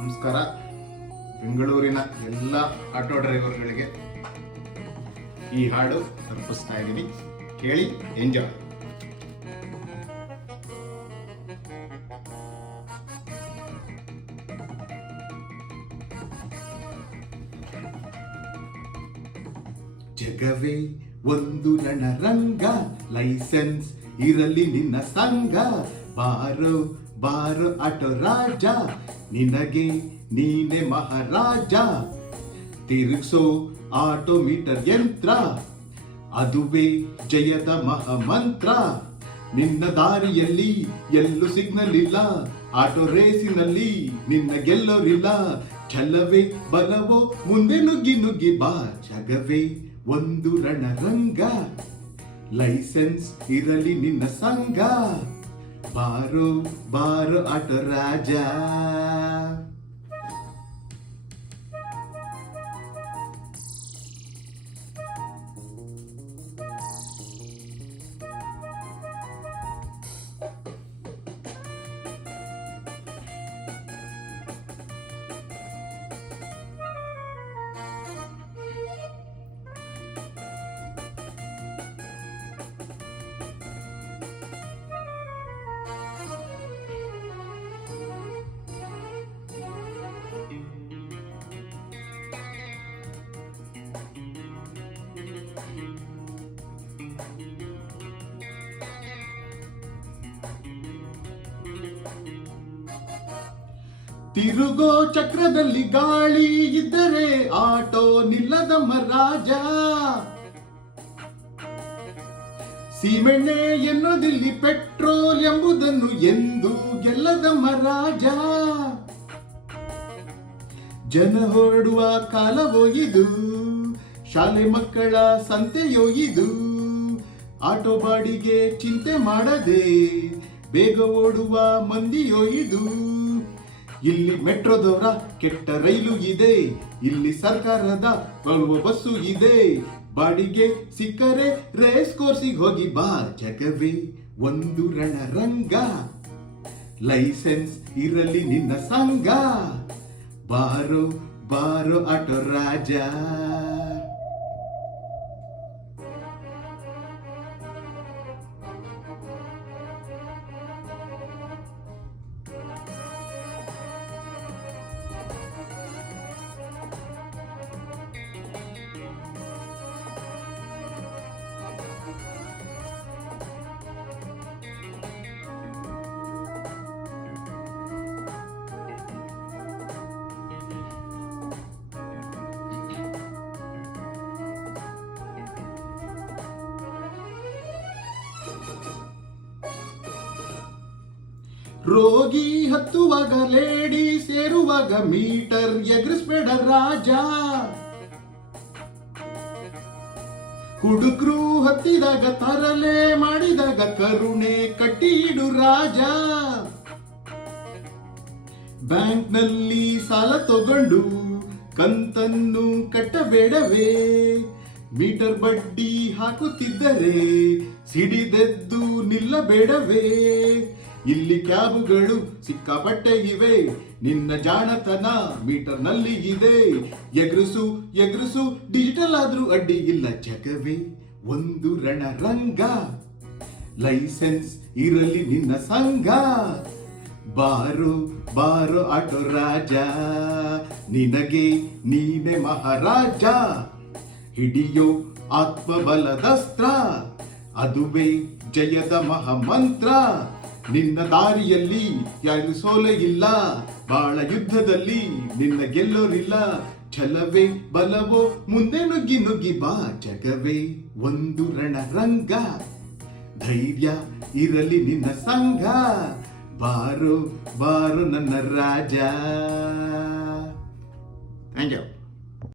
ನಮಸ್ಕಾರ. ಬೆಂಗಳೂರಿನ ಎಲ್ಲ ಆಟೋ ಡ್ರೈವರ್ಗಳಿಗೆ ಈ ಹಾಡು ತಲುಪಿಸ್ತಾ ಇದ್ದೀನಿ. ಕೇಳಿ, ಎಂಜಾಯ್. ಜಗವೇ ಒಂದು ರಣರಂಗ, ಲೈಸೆನ್ಸ್ ಇರಲಿ ನಿನ್ನ ಸಂಗ. ಬಾರೋ ಬಾರೋ ಆಟೋ ರಾಜ, ನಿನಗೆ ನೀನೆ ಮಹಾರಾಜ. ತಿರುಗಿಸೋ ಆಟೋ ಮೀಟರ್ ಯಂತ್ರ, ಅದುವೇ ಜಯದ ಮಹಾಮಂತ್ರ. ನಿನ್ನ ದಾರಿಯಲ್ಲಿ ಎಲ್ಲೂ ಸಿಗ್ನಲ್ ಇಲ್ಲ, ಆಟೋ ರೇಸಿನಲ್ಲಿ ನಿನ್ನ ಗೆಲ್ಲೋರಿಲ್ಲ. ಛಲವೇ ಬಲವೋ ಮುಂದೆ ನುಗ್ಗಿ ನುಗ್ಗಿ ಬಾ. ಜಗವೇ ಒಂದು ರಣರಂಗ, ಲೈಸೆನ್ಸ್ ಇರಲಿ ನಿನ್ನ ಸಂಗ. ಬಾರೋ ಬಾರೋ ಆಟೋ ರಾಜ. ತಿರುಗೋ ಚಕ್ರದಲ್ಲಿ ಗಾಳಿ ಇದ್ದರೆ ಆಟೋ ನಿಲ್ಲದಮ್ಮ ರಾಜ. ಸೀಮೆಣ್ಣೆ ಎನ್ನುವುದಿಲ್ಲಿ ಪೆಟ್ರೋಲ್ ಎಂಬುದನ್ನು ಎಂದು ಗೆಲ್ಲದಮ್ಮ ರಾಜ. ಜನ ಹೊರಡುವ ಕಾಲವೋ ಇದು, ಶಾಲೆ ಮಕ್ಕಳ ಸಂತೆಯೋ ಇದು. ಆಟೋ ಬಾಡಿಗೆ ಚಿಂತೆ ಮಾಡದೆ ಬೇಗ ಓಡುವ ಮಂದಿಯೋ ಇದು. ಇಲ್ಲಿ ಮೆಟ್ರೋದವರ ಕೆಟ್ಟ ರೈಲು ಇದೆ, ಇಲ್ಲಿ ಸರ್ಕಾರದ ಬರುವ ಬಸ್ಸು ಇದೆ. ಬಾಡಿಗೆ ಸಿಕ್ಕರೆ ರೇಸ್ ಕೋರ್ಸಿಗೆ ಹೋಗಿ ಬಾ. ಜಗವೇ ಒಂದು ರಣರಂಗ, ಲೈಸೆನ್ಸ್ ಇರಲಿ ನಿನ್ನ ಸಂಗ. ಬಾರೋ ಬಾರೋ ಆಟೋ ರಾಜ. ರೋಗಿ ಹತ್ತುವಾಗ ಲೇಡಿ, ಸೇರುವಾಗ ಮೀಟರ್ ಎಗರಿಸ್ಬೇಡ ರಾಜ. ಹುಡುಗರು ಹತ್ತಿದಾಗ ತರಲೆ ಮಾಡಿದಾಗ ಕರುಣೆ ಕಟ್ಟಿ ಇಡು ರಾಜ. ಬ್ಯಾಂಕ್ನಲ್ಲಿ ಸಾಲ ತಗೊಂಡು ಕಂತನ್ನು ಕಟ್ಟಬೇಡವೇ. ಮೀಟರ್ ಬಡ್ಡಿ ಹಾಕುತ್ತಿದ್ದರೆ ಸಿಡಿದೆದ್ದು ನಿಲ್ಲಬೇಡವೇ. ಇಲ್ಲಿ ಕ್ಯಾಬುಗಳು ಸಿಕ್ಕಾಪಟ್ಟೆ ಇವೆ, ನಿನ್ನ ಜಾಣತನ ಮೀಟರ್ ನಲ್ಲಿ ಇದೆ. ಎಗರಿಸು ಎಗರಿಸು, ಡಿಜಿಟಲ್ ಆದ್ರೂ ಅಡ್ಡಿ ಇಲ್ಲ. ಜಗವೇ ಒಂದು ರಣರಂಗ, ಲೈಸೆನ್ಸ್ ಇರಲಿ ನಿನ್ನ ಸಂಗ. ಬಾರೋ ಬಾರೋ ಆಟೋ ರಾಜ, ನಿನಗೆ ನೀನೆ ಮಹಾರಾಜ. ಹಿಡಿಯೋ ಆತ್ಮಬಲದಸ್ತ್ರ, ಅದುವೇ ಜಯದ ಮಹಾಮಂತ್ರ. ನಿನ್ನ ದಾರಿಯಲ್ಲಿ ಯಾರು ಸೋಲೆ ಇಲ್ಲ, ಬಾಳ ಯುದ್ಧದಲ್ಲಿ ನಿನ್ನ ಗೆಲ್ಲೋರಿಲ್ಲ. ಛಲವೇ ಬಲವೋ ಮುಂದೆ ನುಗ್ಗಿ ನುಗ್ಗಿ ಬಾ. ಜಗವೇ ಒಂದು ರಣರಂಗ, ಧೈರ್ಯ ಇರಲಿ ನಿನ್ನ ಸಂಗ. ಬಾರೋ ಬಾರೋ ನನ್ನ ರಾಜ. Thank you.